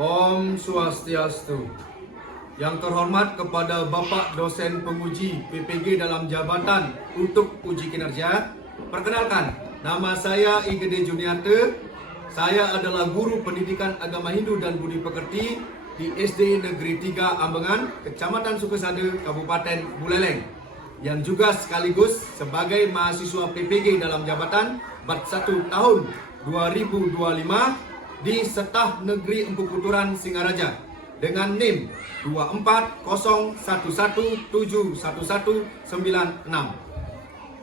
Om Swastiastu. Yang terhormat kepada Bapak Dosen Penguji PPG dalam jabatan untuk uji kinerja. Perkenalkan, nama saya I Gede Juniarte. Saya adalah guru pendidikan agama Hindu dan Budi Pekerti di SD Negeri 3 Ambengan, Kecamatan Sukesade, Kabupaten Buleleng, yang juga sekaligus sebagai mahasiswa PPG dalam jabatan Bat 1 tahun 2025 di Setah Negeri Empu Kuturan Singaraja dengan NIM 240171196.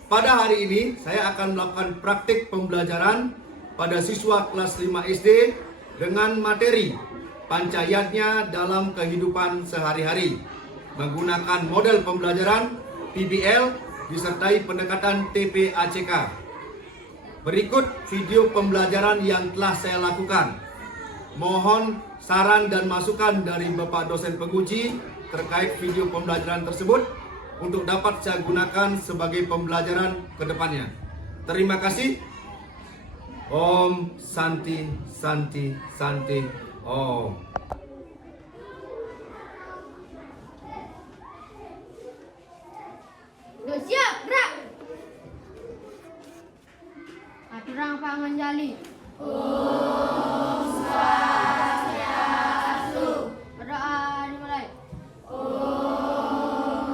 Pada hari ini saya akan melakukan praktik pembelajaran pada siswa kelas 5 SD dengan materi pancayatnya dalam kehidupan sehari-hari menggunakan model pembelajaran PBL disertai pendekatan TPACK. Berikut video pembelajaran yang telah saya lakukan. Mohon saran dan masukan dari Bapak Dosen Penguji terkait video pembelajaran tersebut untuk dapat saya gunakan sebagai pembelajaran ke depannya. Terima kasih. Om Santi Santi Santi Om. Udah siap, gerak. Aturang Pak Manjali. Om Swastiastu. Berdoa dimulai. Om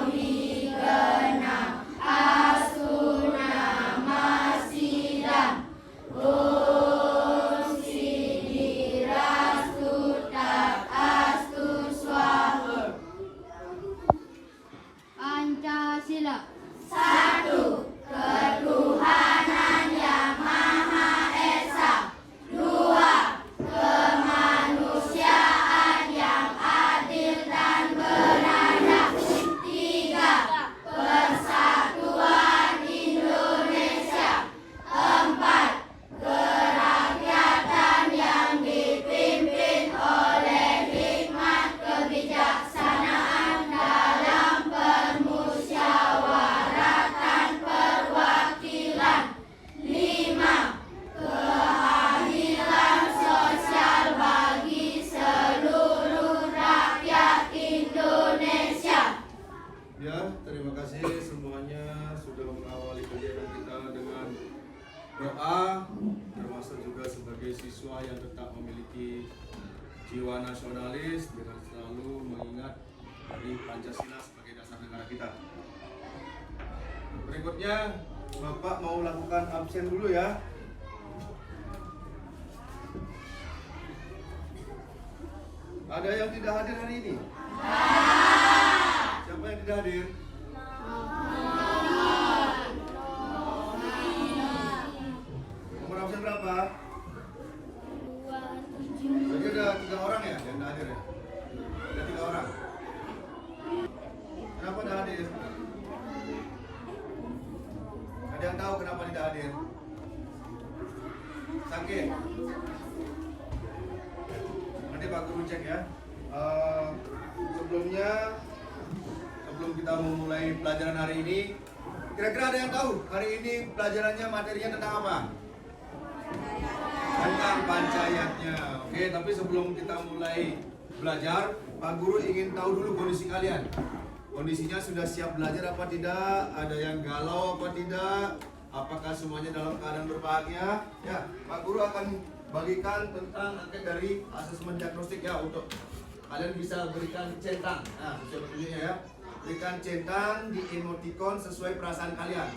Amigenam Asunamasidam. Om Sidirastu Tak Astu Swaha. Pancasila. Satu, ketuhanan yang Maha Esa. Dua, kemanusiaan yang adil dan beradab. Tiga, persatuan Indonesia. Empat, kerakyatan yang dipimpin oleh hikmat kebijaksanaan dalam permusyawaratan perwakilan. Lima, keadilan sosial bagi seluruh rakyat Indonesia. Ya, terima kasih semuanya sudah mengawali kegiatan kita dengan doa, termasuk juga sebagai siswa yang tetap memiliki jiwa nasionalis dengan selalu mengingat dari Pancasila sebagai dasar negara kita. Berikutnya, Bapak mau lakukan absen dulu ya. Ada yang tidak hadir hari ini? Siapa yang tidak hadir? Nomor absen berapa? Jadi ada 3 orang ya yang tidak hadir ya? Ada 3 orang. Kenapa tidak hadir? Ada yang tahu kenapa tidak hadir? Sakit? Nanti Pak Guru cek ya. Sebelum kita memulai pelajaran hari ini, kira-kira ada yang tahu hari ini pelajarannya materinya tentang apa? Tentang pancayatnya. Oke, tapi sebelum kita mulai belajar, Pak Guru ingin tahu dulu kondisi kalian. Kondisinya sudah siap belajar apa tidak? Ada yang galau apa tidak? Apakah semuanya dalam keadaan berbahagia? Ya, Pak Guru akan bagikan tentang angket dari asesmen diagnostik ya, untuk kalian bisa berikan centang. Nah, sesuai petunjuknya ya. Berikan centang di emoticon sesuai perasaan kalian.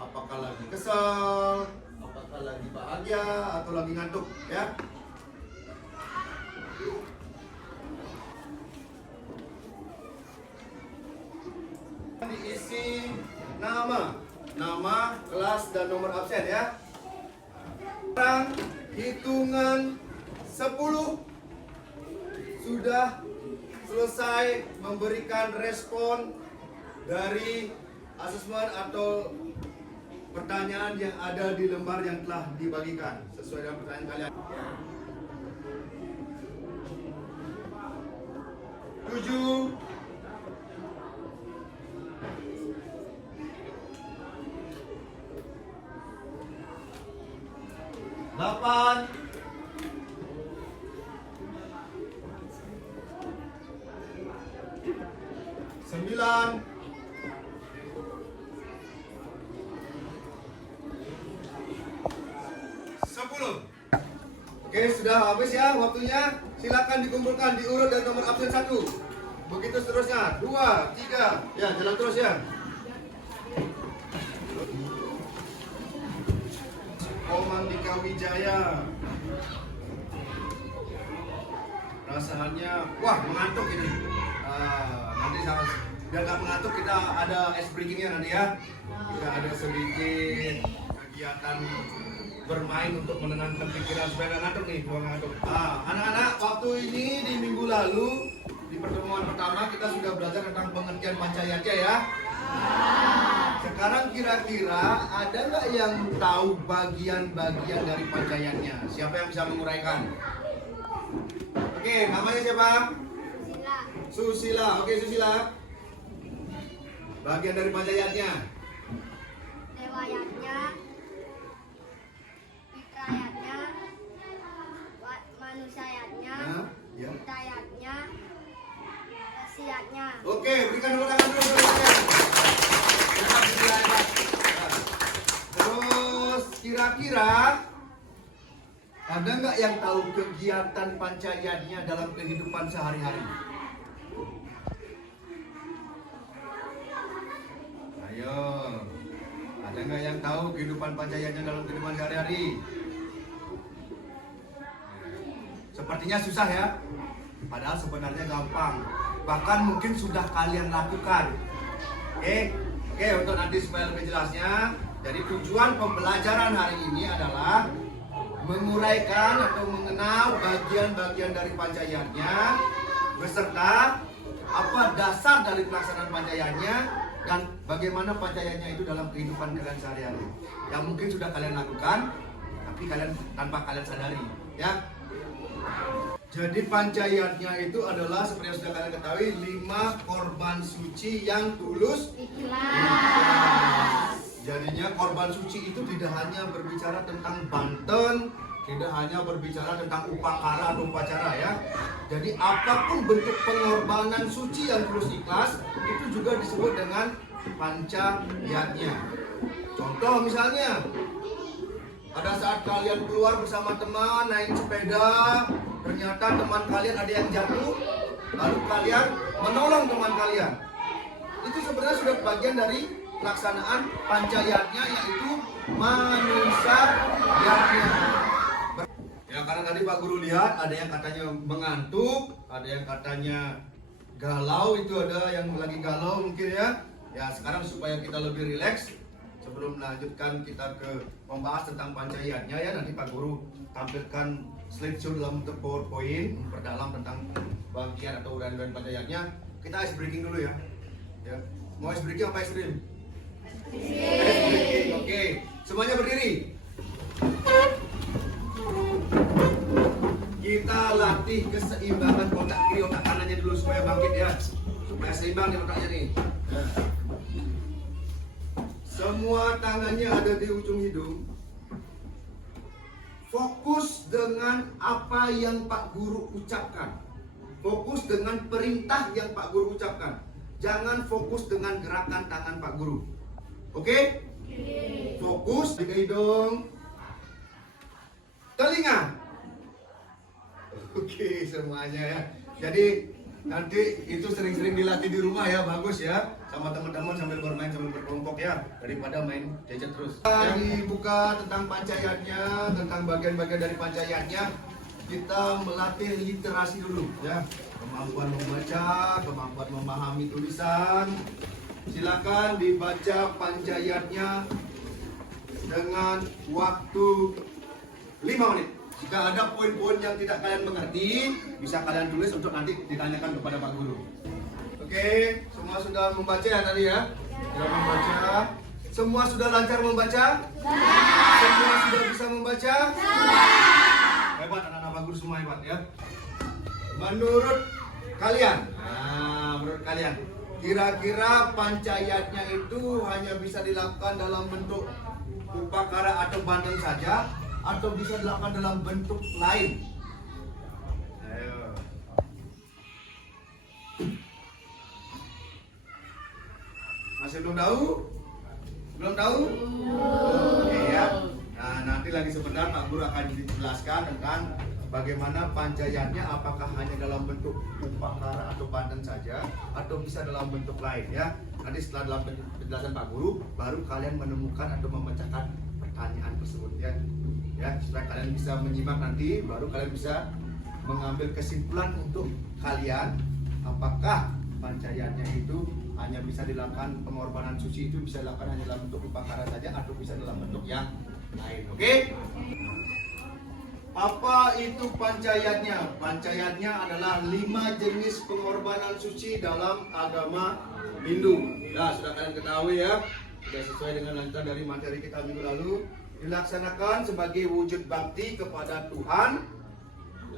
Apakah lagi kesel, apakah lagi bahagia, atau lagi ngantuk ya. Diisi nama, kelas dan nomor absen ya. Sekarang hitungan 10 sudah selesai memberikan respon dari asesmen atau pertanyaan yang ada di lembar yang telah dibagikan sesuai dengan pertanyaan kalian. 7, 8, Oke, sudah habis ya waktunya. Silakan dikumpulkan, diurut dari nomor absen 1. Begitu seterusnya, 2, 3. Ya, jalan terus ya. Komandika Wijaya. Rasanya, wah mengantuk ini. Nanti biar nggak mengantuk kita ada ice breakingnya nanti ya. Kita ada sedikit kegiatan bermain untuk menenangkan pikiran supaya nggak ngantuk nih, buang ngantuk. Anak-anak, waktu ini di minggu lalu di pertemuan pertama kita sudah belajar tentang pengertian Pancayatnya ya. Sekarang kira-kira ada nggak yang tahu bagian-bagian dari Pancayatnya? Siapa yang bisa menguraikan? Oke, namanya siapa? Susila. Oke, Susila. Bagian dari Pancayatnya. Dewayatnya, fitrayatnya, manusiatnya, Ya. hidayatnya, wasiatnya. Oke, berikan tepuk tangan dulu. Hebat, Susila, hebat. Terus kira-kira ada nggak yang tahu kegiatan Pancayatnya dalam kehidupan sehari-hari? Ayo, ada nggak yang tahu kehidupan Pancayatnya dalam kehidupan sehari-hari? Sepertinya susah ya, padahal sebenarnya gampang. Bahkan mungkin sudah kalian lakukan. Oke, untuk nanti supaya lebih jelasnya. Jadi tujuan pembelajaran hari ini adalah menguraikan atau mengenal bagian-bagian dari Pancayatnya beserta apa dasar dari pelaksanaan Pancayatnya dan bagaimana Pancayatnya itu dalam kehidupan kalian sehari-hari. Yang mungkin sudah kalian lakukan, tapi kalian tanpa kalian sadari, ya. Jadi Pancayatnya itu adalah seperti yang sudah kalian ketahui 5 korban suci yang tulus ikhlas. Jadinya korban suci itu tidak hanya berbicara tentang Banten, tidak hanya berbicara tentang upakara atau upacara ya. Jadi apapun bentuk pengorbanan suci yang tulus ikhlas itu juga disebut dengan Pancayatnya. Contoh misalnya, pada saat kalian keluar bersama teman naik sepeda, ternyata teman kalian ada yang jatuh, lalu kalian menolong teman kalian. Itu sebenarnya sudah bagian dari pelaksanaan Pancayatnya, yaitu manusiatnya. Ya, karena tadi Pak Guru lihat ada yang katanya mengantuk, ada yang katanya galau, itu ada yang lagi galau mungkin ya. Ya, sekarang supaya kita lebih rileks, sebelum melanjutkan kita ke membahas tentang Pancayatnya ya, nanti Pak Guru tampilkan slideshow dalam bentuk PowerPoint memperdalam tentang bagian atau uraian Pancayatnya. Kita ice breaking dulu ya. Ya. Mau ice breaking apa ice cream? Oke, semuanya berdiri. Kita latih keseimbangan otak kiri, otak kanannya dulu supaya bangkit ya. Supaya seimbang nih otaknya nih. Nah. Semua tangannya ada di ujung hidung. Fokus dengan apa yang Pak Guru ucapkan. Fokus dengan perintah yang Pak Guru ucapkan. Jangan fokus dengan gerakan tangan Pak Guru. Oke? Fokus di hidung. Telinga. Oke, semuanya ya. Jadi nanti itu sering-sering dilatih di rumah ya, bagus ya. Sama teman-teman sambil bermain, sambil berkelompok ya. Daripada main gadget terus. Kita dibuka tentang Pancayatnya, tentang bagian-bagian dari Pancayatnya. Kita melatih literasi dulu ya. Kemampuan membaca, kemampuan memahami tulisan. Silakan dibaca Pancayatnya dengan waktu 5 menit. Jika ada poin-poin yang tidak kalian mengerti, bisa kalian tulis untuk nanti ditanyakan kepada Pak Guru. Oke, semua sudah membaca ya tadi ya? Sudah membaca. Semua sudah lancar membaca? Semua sudah bisa membaca? Hebat anak-anak Pak Guru, semua hebat ya. Menurut kalian, menurut kalian, kira-kira Pancayatnya itu hanya bisa dilakukan dalam bentuk upakara atau Banten saja, atau bisa dilakukan dalam bentuk lain? Ayo. Masih belum tahu? Belum tahu? Oke ya. Nah, nanti lagi sebentar Pak Guru akan dijelaskan tentang bagaimana pancayatnya, apakah hanya dalam bentuk upakara atau padan saja atau bisa dalam bentuk lain ya. Nanti setelah dalam penjelasan Pak Guru baru kalian menemukan atau memecahkan pertanyaan tersebut ya. Ya, setelah kalian bisa menyimak nanti baru kalian bisa mengambil kesimpulan untuk kalian apakah pancayatnya itu hanya bisa dilakukan, pengorbanan suci itu bisa dilakukan hanya dalam bentuk upakara saja atau bisa dalam bentuk yang lain. Oke? Apa itu pancayatnya? Pancayatnya adalah 5 jenis pengorbanan suci dalam agama Hindu. Nah, sudah kalian ketahui ya. Sudah sesuai dengan lanjutan dari materi kita minggu lalu. Dilaksanakan sebagai wujud bakti kepada Tuhan,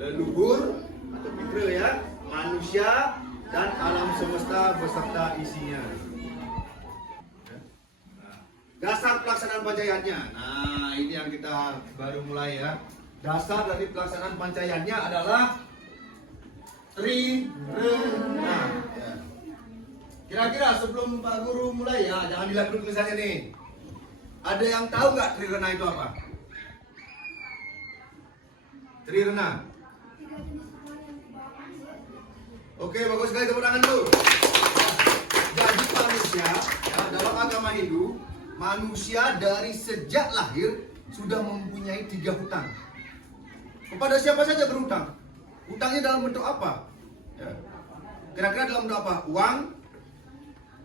leluhur atau fitra ya, manusia dan alam semesta beserta isinya. Dasar pelaksanaan pancayatnya. Nah, ini yang kita baru mulai ya. Dasar dari pelaksanaan pancayatnya adalah Trirena. Ya. Kira-kira sebelum Pak Guru mulai ya, jangan dilihat dulu tulisannya nih. Ada yang tahu nggak Trirena itu apa? Trirena. Oke, bagus sekali, tepuk tangan dulu. Jadi manusia ya, dalam agama Hindu, manusia dari sejak lahir sudah mempunyai 3 hutang. Kepada siapa saja berhutang? Hutangnya dalam bentuk apa? Ya. Kira-kira dalam bentuk apa? Uang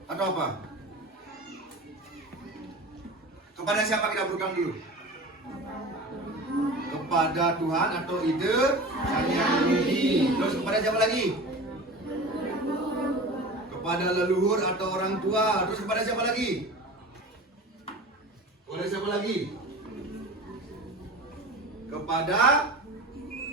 atau apa? Kepada siapa kita berhutang dulu? Kepada Tuhan atau ide Sang Hyang Widi. Terus kepada siapa lagi? Kepada leluhur atau orang tua. Terus kepada siapa lagi? Kepada siapa lagi? Kepada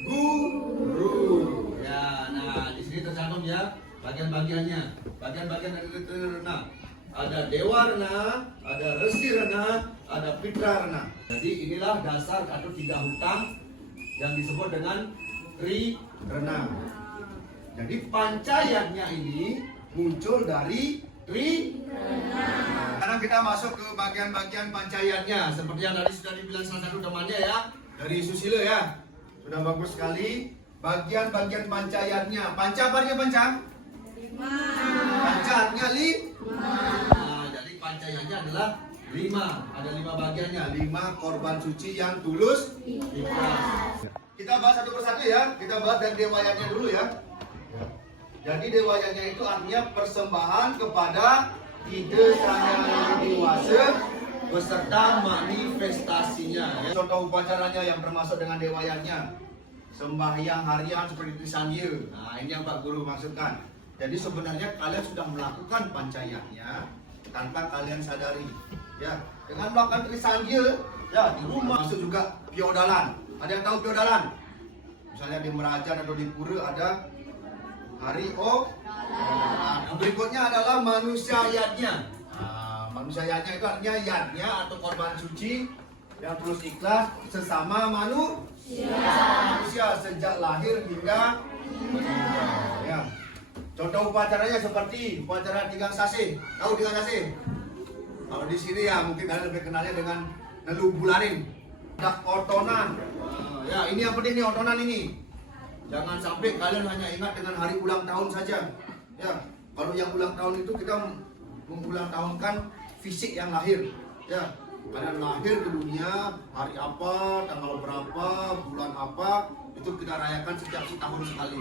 guru. Ya, nah di sini tercantum ya bagian-bagiannya. Bagian-bagian dari Trirena. Ada Dewa Rena, ada Resi Rena, ada Pitra Rena. Jadi inilah dasar atau 3 hutang yang disebut dengan Trirena. Jadi pancayatnya ini muncul dari Trirena. Sekarang kita masuk ke bagian-bagian pancayatnya. Seperti yang tadi sudah dibilang salah satu temannya ya, dari Susilo ya. Sudah bagus sekali. Bagian-bagian pancayatnya. Panca apa artinya panca? 5. Panca artinya 5. Nah, jadi pancayatnya adalah 5. Ada 5 bagiannya. 5 korban suci yang tulus ikhlas. Kita bahas satu persatu ya. Kita bahas dari dewayatnya dulu ya. Jadi dewayatnya itu artinya persembahan kepada ide Sang Hyang Widi Wase beserta manifestasinya. Ya. Contoh upacaranya yang termasuk dengan dewayatnya. Sembahyang harian seperti Trisandya. Nah, ini yang Pak Guru maksudkan. Jadi sebenarnya kalian sudah melakukan pancayatnya tanpa kalian sadari. Ya, dengan melakukan Trisandya, ya di rumah masuk juga piodalan. Ada yang tahu piodalan? Misalnya di Merajan atau di Pura ada hari yang berikutnya adalah manusia yatnya. Nah, manusia yatnya itu artinya yatnya atau korban suci yang terus ikhlas sesama manusia sejak lahir hingga meninggal. Ya. Contoh upacaranya seperti upacara Tigang Sase. Tahu Tigang Sase? Kalau di sini ya mungkin kalian lebih kenalnya dengan Nelu Bularin. Ada otonan. Ya ini yang penting nih otonan ini. Jangan sampai kalian hanya ingat dengan hari ulang tahun saja. Ya, kalau yang ulang tahun itu kita mengulang tahunkan fisik yang lahir. Ya, kalian lahir ke dunia hari apa, tanggal berapa, bulan apa, itu kita rayakan setiap setahun sekali.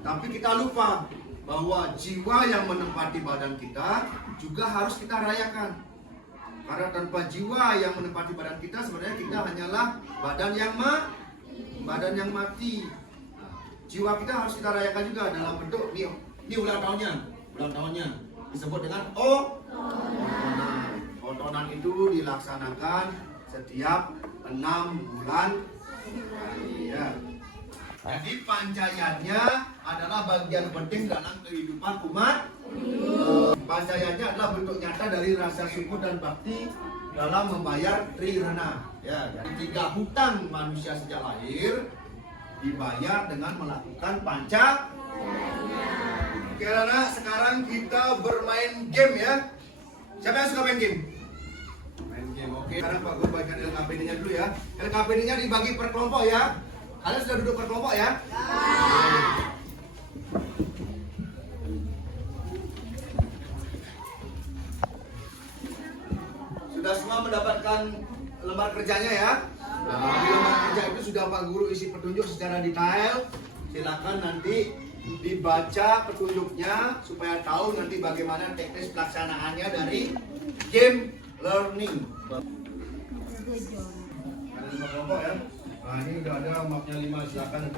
Tapi kita lupa bahwa jiwa yang menempati badan kita juga harus kita rayakan. Karena tanpa jiwa yang menempati badan kita sebenarnya kita hanyalah badan yang mati. Jiwa kita harus kita rayakan juga dalam bentuk ini ulang tahunnya disebut dengan otonan. Otonan itu dilaksanakan setiap 6 bulan sekali ya. Jadi pancayatnya adalah bagian penting dalam kehidupan umat. Pancayatnya adalah bentuk nyata dari rasa syukur dan bakti dalam membayar Trirena. Ya, jadi 3 hutang manusia sejak lahir dibayar dengan melakukan pancayatnya. Oke anak, sekarang kita bermain game ya. Siapa yang suka main game? Main game, oke. Oke, sekarang Pak Guru bacakan LKPD-nya dulu ya. LKPD-nya dibagi per kelompok ya. Kalian sudah duduk per kelompok ya? Sudah semua mendapatkan lembar kerjanya ya? Nah, di lembar kerja itu sudah Pak Guru isi petunjuk secara detail. Silakan nanti dibaca petunjuknya supaya tahu nanti bagaimana teknis pelaksanaannya dari game learning. Ada 5 kelompok ya. Nah, ini udah ada mapnya 5, silakan.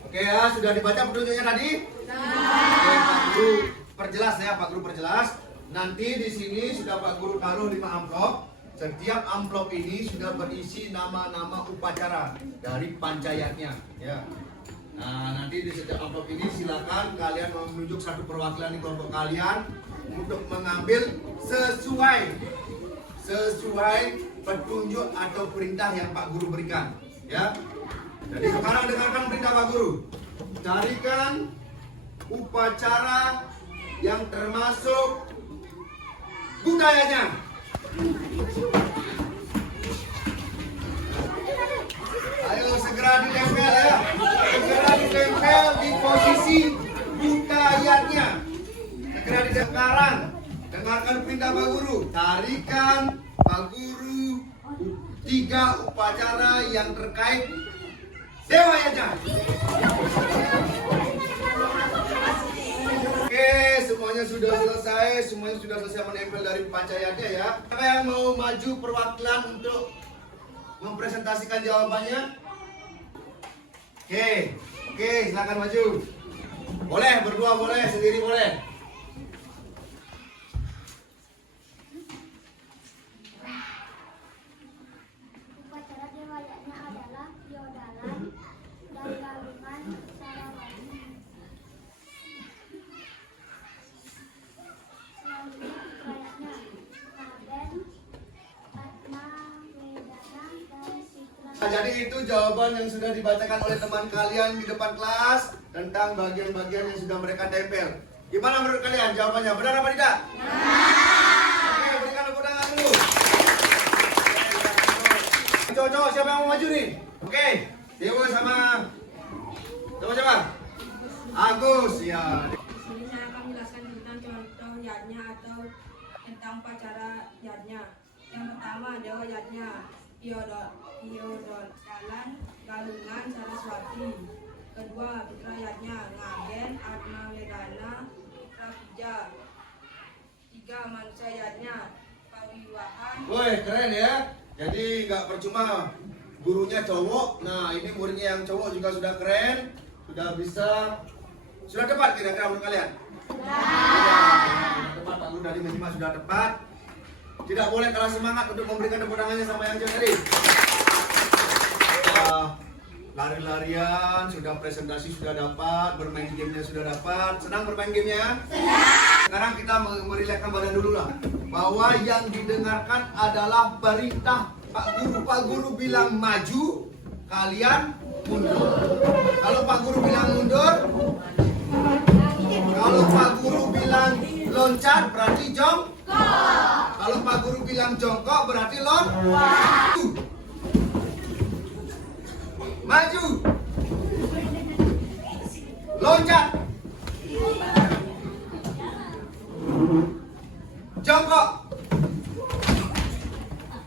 Oke ya, sudah dibaca petunjuknya tadi? Oke, Pak Guru perjelas ya, Pak Guru perjelas. Nanti di sini sudah Pak Guru taruh 5 amplop. Setiap amplop ini sudah berisi nama-nama upacara dari panchayatnya ya. Nah, nanti di setiap amplop ini silakan kalian menunjuk satu perwakilan di kelompok kalian untuk mengambil sesuai petunjuk atau perintah yang Pak Guru berikan ya. Jadi sekarang dengarkan perintah Pak Guru. Carikan upacara yang termasuk budayanya. Ayo segera ditempel ya. Segera ditempel di posisi budayanya. Segera ditempel. Dengarkan perintah Pak Guru. Carikan Pak Guru 3 upacara yang terkait Dewa Yajna. Oke, semuanya sudah selesai menempel dari panchayatnya ya. Siapa yang mau maju perwakilan untuk mempresentasikan jawabannya? Oke, silakan maju. Boleh berdua, boleh sendiri, boleh. Upacara Dewa Yajna adalah Yodalan dan Galungan Sarawati. Selanjutnya Putra Yajna, Raden, Atma, Wedana, dan Sitra. Nah, jadi itu jawaban yang sudah dibacakan oleh teman kalian di depan kelas tentang bagian-bagian yang sudah mereka tempel. Gimana menurut kalian jawabannya? Benar apa tidak? Oke, berikan tepuk tangan dulu. Cowok-cowok siapa yang mau maju nih? Oke, Dewa sama coba. Agus ya. Sini saya akan menjelaskan tentang contoh yajna atau tentang upacara yajna. Yang pertama Dewa Yajna, Dalan, Galungan, Saraswati. Kedua Putra Yajna, Ngaben, Atma Wedana, Putra Puja. 3 Manusia Yajna, Pawiwahan. Woi, keren ya. Jadi nggak percuma gurunya cowok. Nah, ini muridnya yang cowok juga sudah keren. Sudah tepat kira-kira menurut kalian? Sudah tepat, Pak Guru dari menyimak sudah tepat. Tidak boleh kalah semangat untuk memberikan tepuk tangannya sama yang jauh tadi. Lari-larian, sudah presentasi sudah dapat, bermain gamenya sudah dapat. Senang bermain gamenya? Senang. Sekarang kita merilekskan badan dulu lah. Bahwa yang didengarkan adalah perintah Pak Guru. Pak Guru bilang maju, kalian mundur. Kalau Pak Guru bilang mundur, kalau Pak Guru bilang loncat berarti jongkok. Kalau Pak Guru bilang jongkok berarti loncat. Maju. Loncat. Jongkok.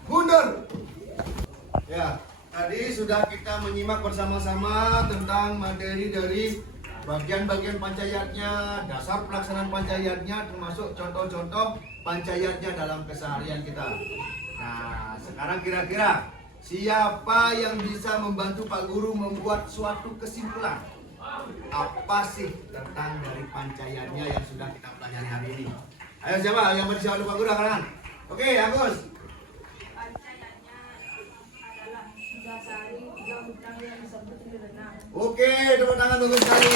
Mundur. Ya, tadi sudah kita menyimak bersama-sama tentang materi dari bagian-bagian panchayatnya, dasar pelaksanaan panchayatnya, termasuk contoh-contoh panchayatnya dalam keseharian kita. Nah, sekarang kira-kira siapa yang bisa membantu Pak Guru membuat suatu kesimpulan? Apa sih tentang dari panchayatnya yang sudah kita pelajari hari ini? Ayo siapa yang mau dijawab Pak Guru angkat? Oke, Agus. Panchayatnya adalah 3 sari, 3 hutang yang disebut Trirena. Oke, tepuk tangan bagus sekali.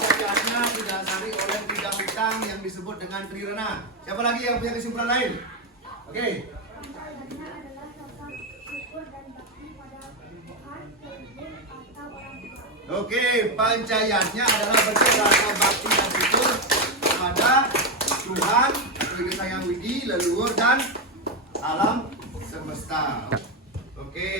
Panchayatnya didasari oleh 3 hutang yang disebut dengan Trirena. Siapa lagi yang punya kesimpulan lain? Oke. Panchayatnya adalah rasa syukur dan bakti pada Tuhan, ibu, atau orang tua. Oke, panchayatnya adalah bentuk rasa bakti dan syukur kepada Tuhan, atau Sang Yang Widi, leluhur dan alam semesta. Oke,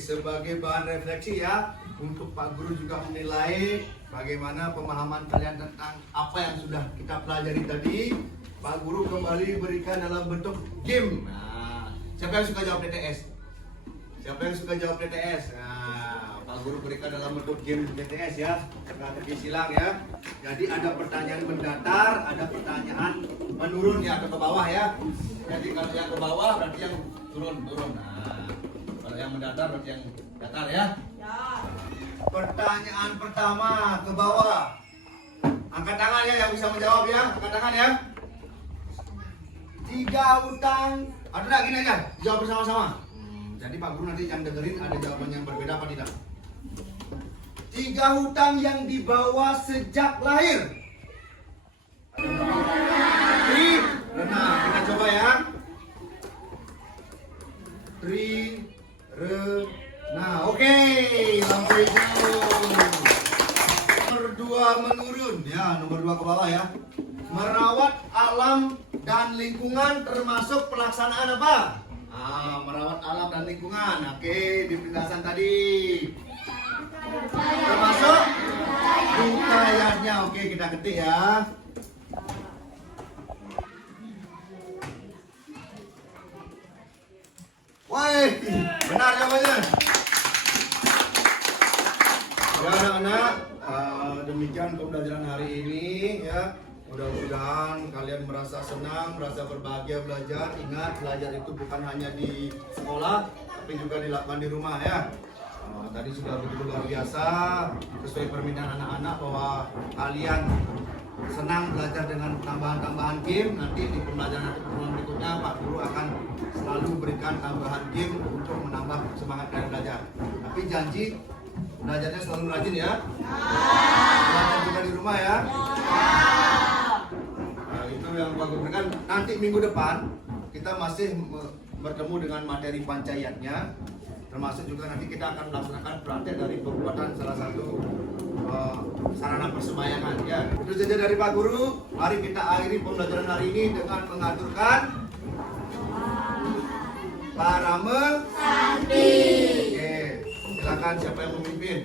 sebagai bahan refleksi ya, untuk Pak Guru juga menilai bagaimana pemahaman kalian tentang apa yang sudah kita pelajari tadi. Pak Guru kembali berikan dalam bentuk game. Nah, siapa yang suka jawab TTS? Siapa yang suka jawab TTS? Nah, Pak Guru berikan dalam bentuk game TTS ya, strategi silang ya. Jadi ada pertanyaan mendatar, ada pertanyaan menurun ya, ke bawah ya. Jadi kalau yang ke bawah berarti yang turun. Nah, kalau yang mendatar berarti yang datar ya. Ya. Pertanyaan pertama ke bawah. Angkat tangan ya yang bisa menjawab ya. Angkat tangan ya. 3 hutang. Ada lagi gini aja. Jawab bersama-sama. Jadi Pak Guru nanti yang dengerin ada jawaban yang berbeda apa tidak. 3 hutang yang dibawa sejak lahir. Renang. Kita coba ya. Nah, oke, lampu hijau. Nomor 2 menurun, ya, nomor 2 ke bawah ya. Merawat alam dan lingkungan termasuk pelaksanaan apa? Merawat alam dan lingkungan. Oke, di penjelasan tadi. Termasuk bukayanya. Oke, kita ketik ya. Woi, benar jawabannya. Ya anak-anak, demikian pembelajaran hari ini ya. Mudah-mudahan kalian merasa senang, merasa berbahagia belajar. Ingat, belajar itu bukan hanya di sekolah, tapi juga dilakukan di rumah ya. Tadi sudah begitu luar biasa, sesuai permintaan anak-anak bahwa kalian senang belajar dengan tambahan-tambahan game. Nanti di pembelajaran berikutnya Pak Guru akan selalu berikan tambahan game untuk menambah semangat kalian belajar. Tapi janji belajarnya selalu rajin ya. Belajar juga di rumah ya. Nah, itu yang Pak Guru berikan. Nanti minggu depan kita masih bertemu dengan materi pancayatnya. Termasuk juga nanti kita akan melaksanakan praktek dari pembuatan salah satu sarana persemayangan ya. Itu saja dari Pak Guru. Mari kita akhiri pembelajaran hari ini dengan mengaturkan Parame Santi. Oke, silakan siapa yang memimpin?